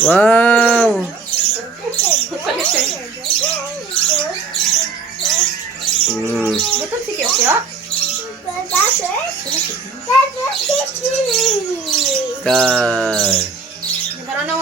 Wow! Gutom si Kyo-Kyo? Tay. Nagkaroon na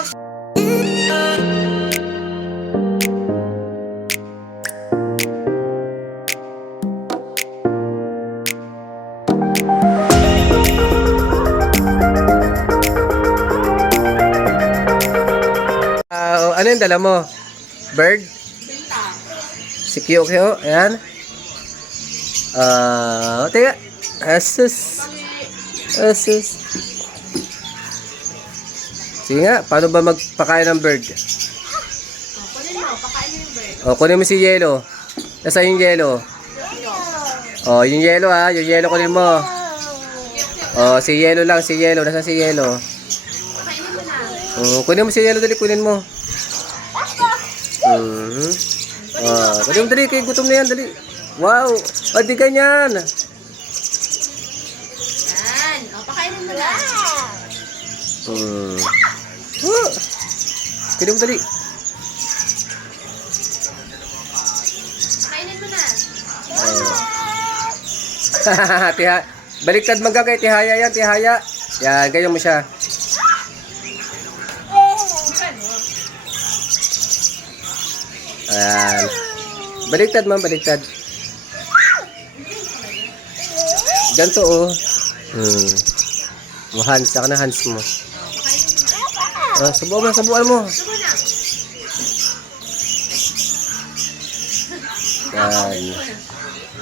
Ano yung dala mo? Bird? Si Kyo-Kyo? Ayan. Teka. Asus. Asus. Sige nga, paano ba magpakain ng bird? kunin mo, pakain mo yung bird. O, kunin mo si Yelo. Nasaan yung Yelo? O, yung Yelo ha. Yung Yelo kunin mo. O, si Yelo lang. Si Yelo. Nasaan si Yelo? Pakainin mo na. Kunin mo si Yelo. Dali, kunin mo. Kunin mo dali. Kaya gutom na yan. Dali. Wow. Di ganyan. Yan. O, pakainin mo na. Kunin mo dali. Pakainin mo na. Baliktad magka kay Tihaya yan. Tihaya. Yan. Ganyan mo siya. Ayan. Baliktad man, baliktad. Ganto oh. Hands, saka na hands mo. Subuan mo. Yan.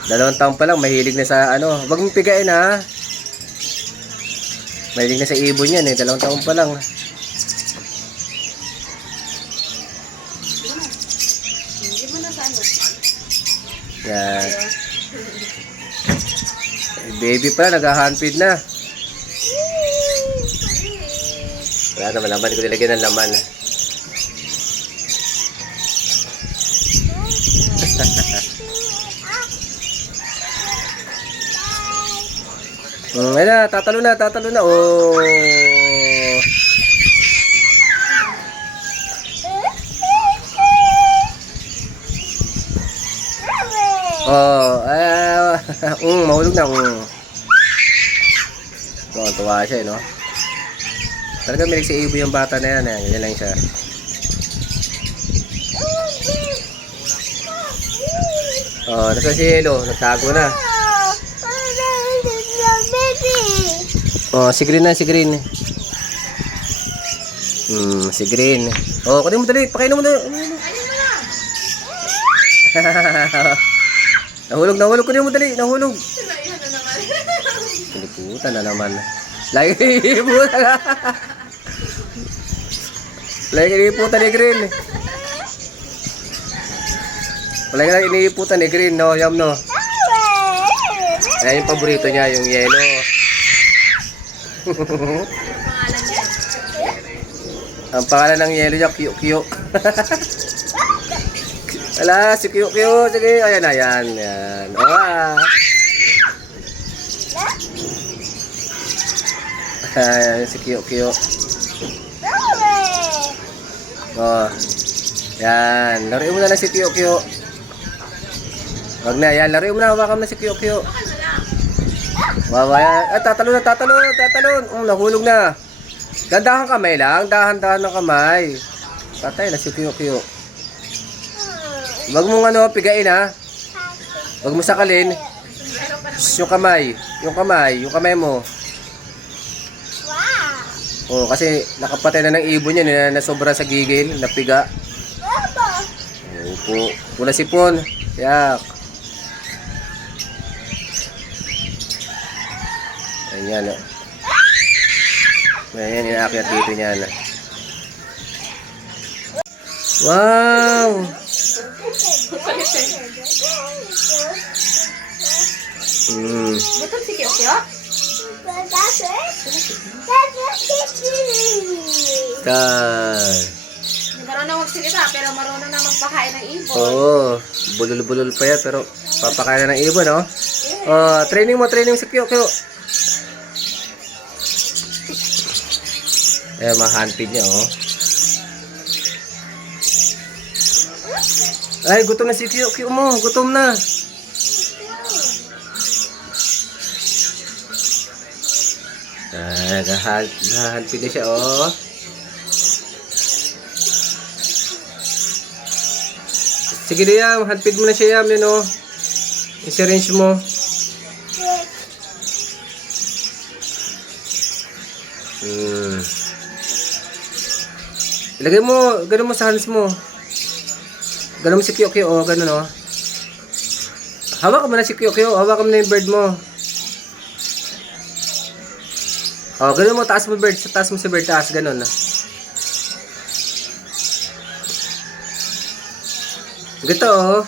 2 taon pa lang, mahilig na sa ano. Huwag mong pigain ha. Mahilig na sa ibon yan eh. 2 taon pa lang. Hindi mo na sa ano. Yan. Baby pa, nag-handfeed na. Wala naman laman, hindi ko nilagyan ng laman. Ayun na, tatalo na. Oh. Mahulog na. Tuwa siya, no? Talaga milig si Ibo yung bata na yan. Yan lang siya. Nasa si Yelo. Nagtago na. Si Green na, si Green. Si Green. Kunin mo dali. Pakainin mo dali. Nahulog. Kunin mo dali. Nahulog. Kiniputan na naman. Lagi kiniputan na. Lagi kiniputan ni Green. Lagi kiniputan ni Green. No, yum no. Ayan yung paborito niya, yung Yelo. Ang pangalan ng Yelo niya, Kyo-Kyo. Wala, si Kyo-Kyo. Sige, ayan. Ayan, si Kyo-Kyo. Yan, laruin mo na lang si Kyo-Kyo. Wag na, yan, laruin mo na, hawakan mo na si Kyo-Kyo. Yan. Tatalon. Nahulog na. Dahan kamay lang, dahan ng kamay. Patay na si Kyo-Kyo. Wag mong pigain ha. Wag mo sakalin. Yung kamay mo. Kasi nakapatay na ng ibon yan, na sobra sa gigil, napiga. Pula sipon. Yak. Ayan. Ayan, inaakyat dito niyan. Wow! Gutom si Kyo-Kyo? Nagkaroon na magsalita pero marunong na magpakain ng ibon. Bulol-bulol pa yan pero papakain na ng ibon, no? Training si Kyo-Kyo. Ayan, ma-handfeed niya, Ay, gutom na si Kyo. Kyo mo, gutom na. Nahalpid na siya, oh. Sige na Yam, halpid mo na siya Yam, yun oh. I-syringe mo. Ilagay mo, ganun mo sa hands mo. Ganun mo si Kyo, oh, ganun oh. Hawak mo na si Kyo, hawak mo na yung bird mo. Oh, ganun mo, taas mo bird, taas mo si bird, taas, ganun. Gito oh.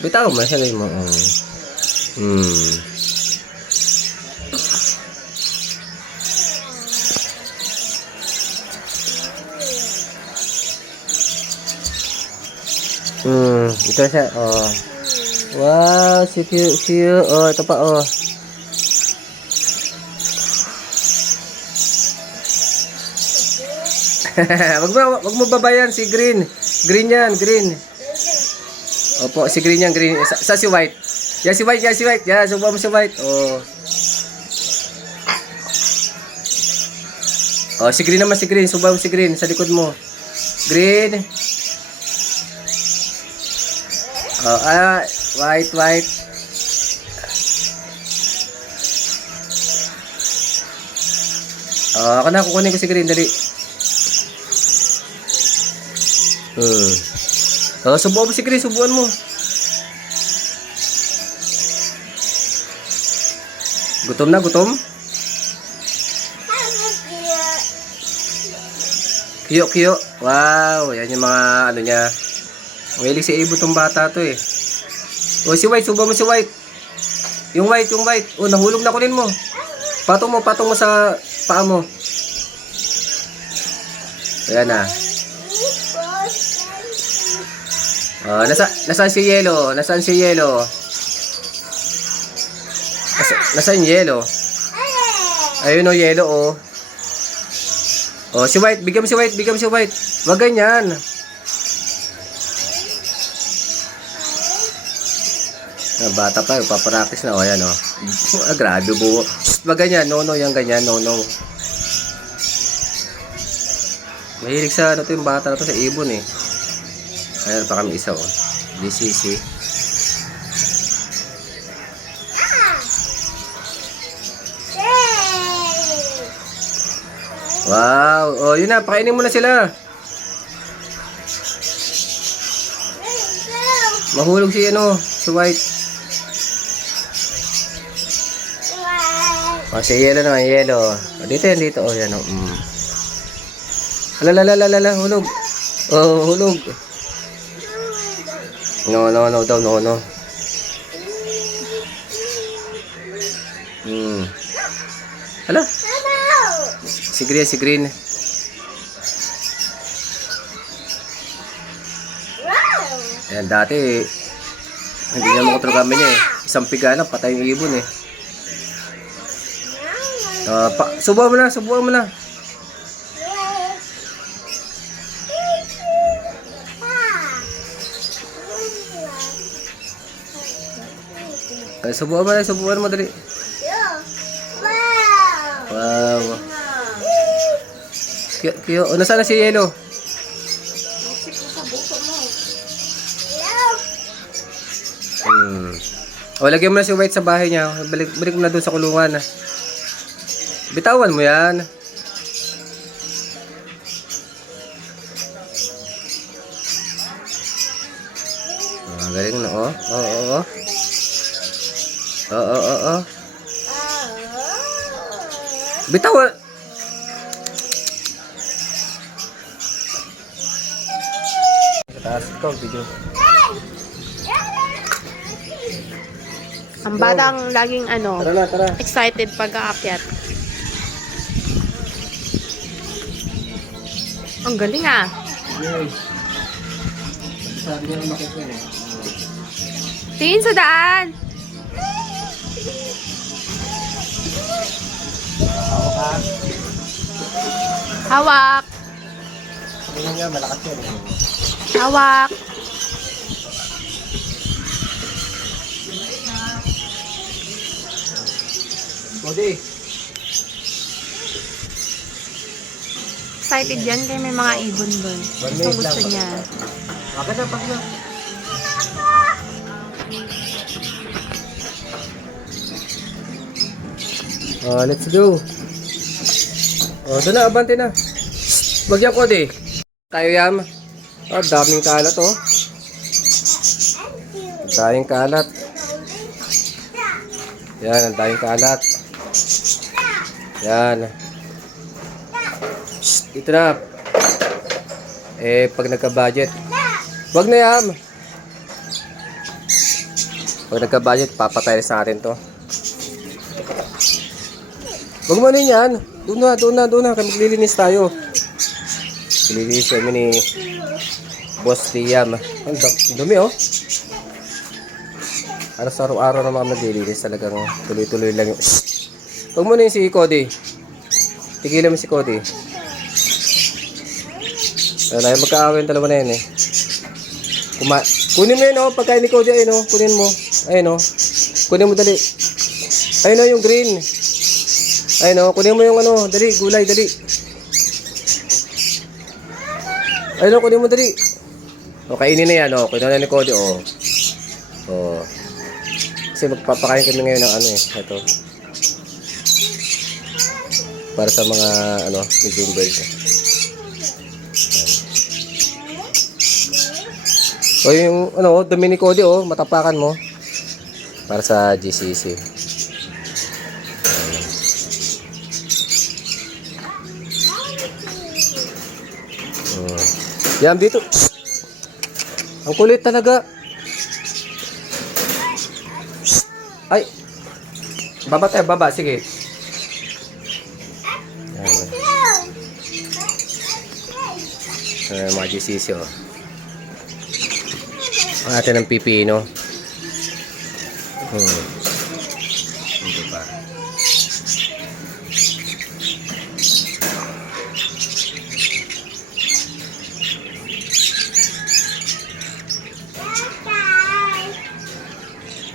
Bitaw mo, sagay mo. Oh. Ito siya, oh. Wow, si Kyo, oh, ito pa, oh. wag mo babayan si Green. Green yan, Green. Opo, si Green yan, Green. Sa si White. Yan si White, yan si White. Yan, subuhan mo si White. Oh. Oh, si Green naman si Green. Subuhan mo si Green sa likod mo. Green. Oh, White, White. Oh, ako na, kukunin ko si Green, dali. Oh, subuhan mo si Green, subuhan mo. Gutom na, gutom? Kyo. Wow, yan yung mga ano niya. Mahilig si Ibo tong bata to eh. Oh, si White, subuhan mo si White. Yung White. Oh, nahulog na, kunin mo. Patong mo sa paa mo. Ayan na. Oh, nasaan si Yellow? Nasaan si Yellow? Nasaan Yellow? Ayun oh, Yellow oh. Oh, si White, bigyan mo si White. Wag ganyan. Bata pa, papractice na oh, ayan oh. Grabe buo. Wag ganyan, no, yan ganyan, no. Mahilig sa ano to yung bata na to sa ibon eh. Ayan pa kami isa oh. DCC. Wow. Oh, yun na. Pakainin mo na sila. Mahulog si ano, si White. Oh, si Yellow naman, Yellow. Oh, dito. Oh, yan oh. Alala, hulog. Oh, hulog. No. Hala. Si Green. Ayan, dati hindi niya makontrol kami niya eh. Isang piga lang, patay yung ibon eh. Subuhan mo na. Subuhan mo dali. Wow. Kyo. Nasaan na si Yellow? O, lagyan mo na si White sa bahay niya. Balik mo na doon sa kulungan. Bitawan mo yan. Galing na, oh. Oo. Bitawan. Sa taas ito, video. Ang batang laging ano, Tara. excited pag-aakyat. Ang galing ah. Yes. Sabi niya na makikita eh. Tingin sa daan. Hawak. Sabi niya malakas yan. Hawak. Cody. Excited yan kaya may mga ibon doon. Gusto niya. Bakit na, pag na. Let's go. Doon na, abante na. Wag yan, Cody. Tayo yam. Daming kalat, oh. Daming kalat. Yan, ang daming kalat. Yan. Ito na. Pag nagka-budget. Wag na yam. Pag nagka-budget, papatay sa atin to. Wag mo na yan. Doon na. Kami maglilinis tayo. Maglilinis kami ni Boss Liam. Ang dumi, oh. Para sa araw-araw na mga maglilinis, talagang tuloy-tuloy lang yung... Huwag mo na yung si Cody. Tigilan mo si Cody. Wala, magkaawin dalawa na yun, eh. Kunin mo yun, oh. Pagkain ni Cody, ayun, oh. Kunin mo. Ayun, oh. Kunin mo dali. Ayun, oh, yung green. Ayun, oh. Kunin mo yung ano. Dali, gulay, dali. Ayun, oh. Kunin mo dali. O, kainin na yan, oh. Kunin na ni Cody, oh. Oh. Kasi magpapakain kami ngayon ng ano, eh. Ito. Para sa mga, ano, medium bird. O, yung, ano, dumi ni Cody, oh. Matapakan mo. Para sa GCC. Yan, dito. Ang kulit talaga. Ay. Baba tayo, baba. Sige. Mga GCC, oh. Ang atin ng pipino. Ito pa.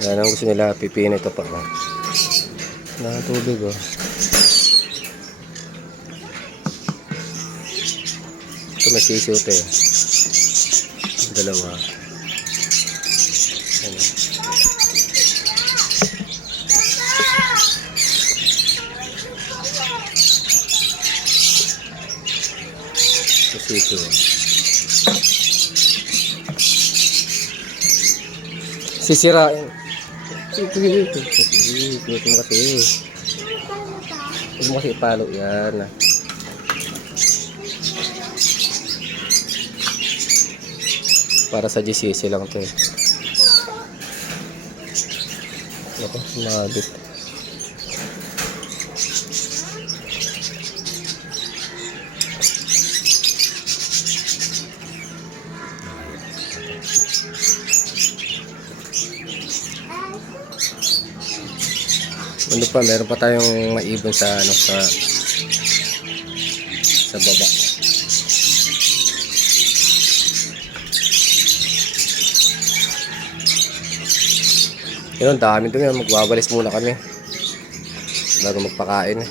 Yan ang gusto nila, pipino ito pa. Nakatubig, oh. Ito may sisiyo ito, eh. Dalawa. Ano. Sisiyo. Sisirain. Huwag mo kasi. Huwag mo kasi ipalo yan. Para sa GCC lang ito, eh. Ako, mabit. Ano pa, meron pa tayong maibon sa ano sa baba. Yun, dami dumi. Magwawalis muna kami bago magpakain.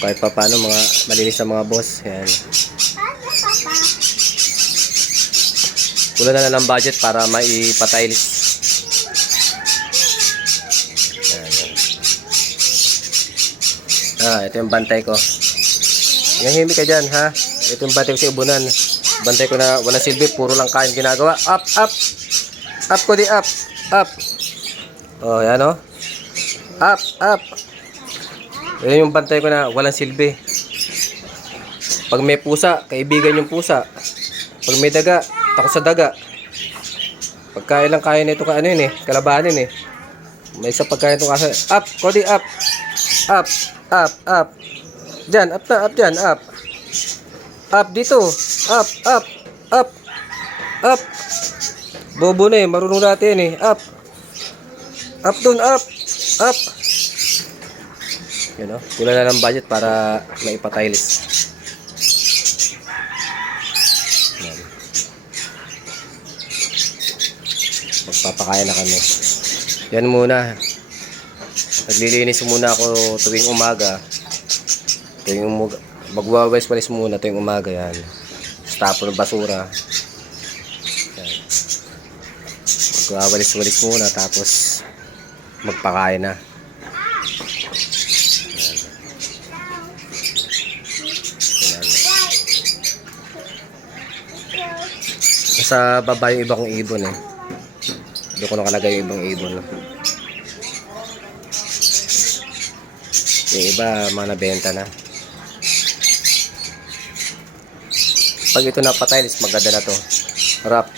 Kahit pa paano, mga malinis sa mga boss. Yan. Kulang na ng budget para maipatiles. Ito yung bantay ko. Nahimik ka dyan, ha? Ito yung bantay ko sa ibunan. Bantay ko na walang silbi, puro lang kain ginagawa. Up, up! Up ko di, up! Up! Oh, yan, oh. Up, up! Yan yung bantay ko na walang silbi. Pag may pusa, kaibigan yung pusa. Pag may daga, takot sa daga. Pagkain lang kaya nito ka ano yun, eh, kalabanin, eh. May isa pagkain ito kasi. Up! Cody, up! Up! Up! Up! Diyan, up na, up dyan, up! Up dito! Up! Up! Up! Up! Bobo na, eh, marunong natin, eh. Up! Up dun, up! Up! Yun, oh. Kulang na ng budget para maipatiles. Yan. Magpapakain na kami. Yan muna. Naglilinis muna ako tuwing umaga. Magwawalis-walis muna tuwing umaga yan. Tapos ng basura. Yan. Magwawalis-walis muna tapos magpakain na. Yan. Nasa baba yung ibang ibon eh. Doon ko nakalagay yung ibang ibon. Yung iba, mga nabenta na. Pag ito napatay, maganda na to. Wrap.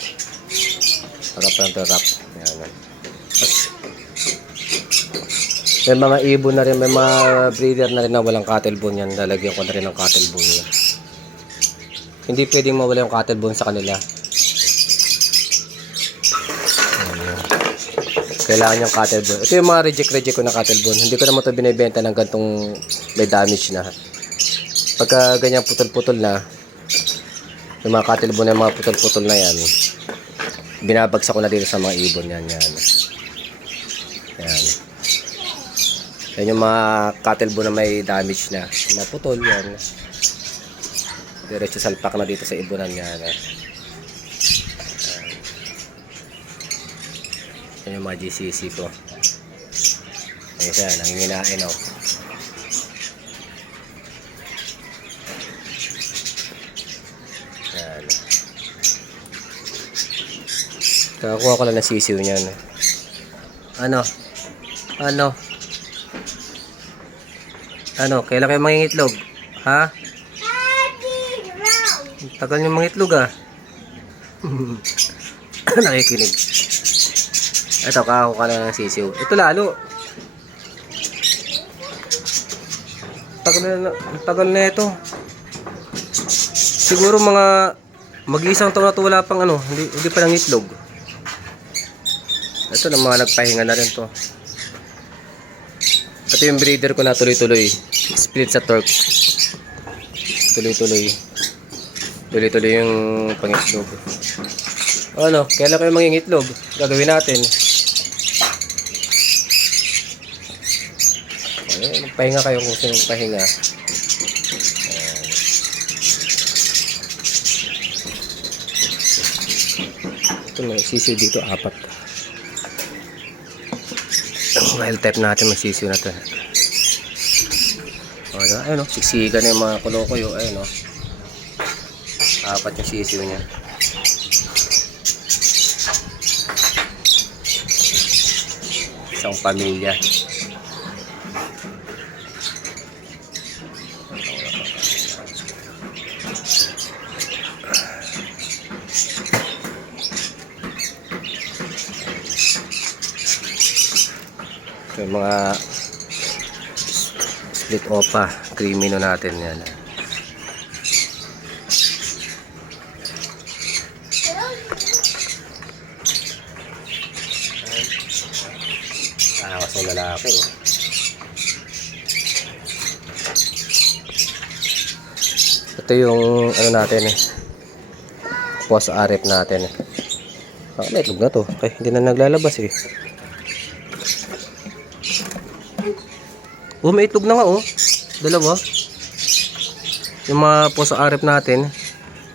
Wrap lang to, wrap. Yan. May mga ibon na rin, may mga breeder na rin na walang cattle bone yan. Lalagyan ko na rin ng cattle bone yan. Hindi pwedeng mawala yung cattle bone sa kanila. Kailangan yung cattle bone. Ito yung mga reject ko na cattle bone. Hindi ko naman ito binibenta ng gantong may damage na. Pagka ganyan putol-putol na, yung mga cattle bone na mga putol-putol na yan, binabagsak ko na dito sa mga ibon yan. Yan. Yan yung mga cattle bone na may damage na. Mga putol yan. Diretso salpak na dito sa ibonan yan. Yan yung mga GCC ko. Ayun siya, nanginginain o. Yan. Kakakuha ko lang ng sisiw niyan. Ano? Kailan kayo mangingitlog? Ha? Tagal yung mangitlog ah. Nakikinig. Ito, kakakuha ka lang ng sisiw. Ito lalo. Tagal na ito. Siguro mga mag-iisang taon na ito wala pang hindi pa lang itlog. Ito na mga nagpahinga na rin to. Ito yung breeder ko na tuloy-tuloy. Split sa torque. Tuloy-tuloy yung pangitlog. Kailan kayo mangingitlog? Gagawin natin. Magpahinga kayo kung sino magpahinga. Ito may sisiw dito, 4. Wild type natin magsisiw na ito. Ayun siksikan na yung mga kulokoyo. Ayun 4 yung sisiw niya. Isang pamilya. Yung mga split opa, crimino natin yan. Awas ng lalaki Ito yung natin post arep natin may itlog na to. Hindi na naglalabas may itlog na nga dalawa. Yung mga post arep natin,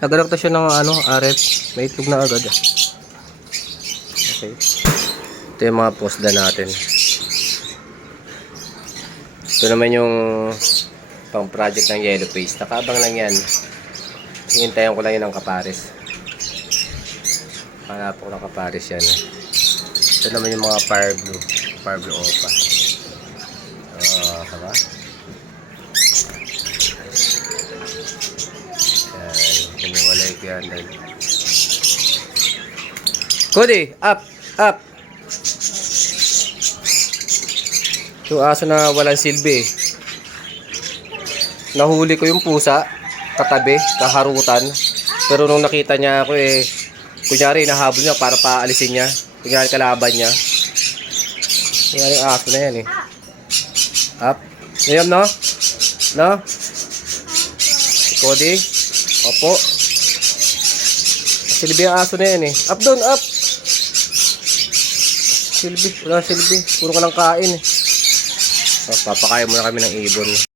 nagarakta siya ng arep, may itlog na agad. Okay. Ito yung mga post da natin. Ito naman yung pang project ng yellow face. Nakaabang lang yan. Hintayan ko lang yun ng kapares. Hanap ko ng kapares yan. Ito naman yung mga fire blue opa. Diba? Yan. Kiniwalay ko yan. Cody, up! Yung aso na walang silbi. Nahuli ko yung pusa, katabi, kaharutan. Pero nung nakita niya ako kunyari nahabol niya para paalisin niya. Kunyari kalaban niya. Kunyari aso na yan Up. Ngayon no? Cody. Opo. Silbi ang aso na yan Up doon, up. Silbi. Wala silbi. Puro ka lang kain Papakain muna kami ng ibon.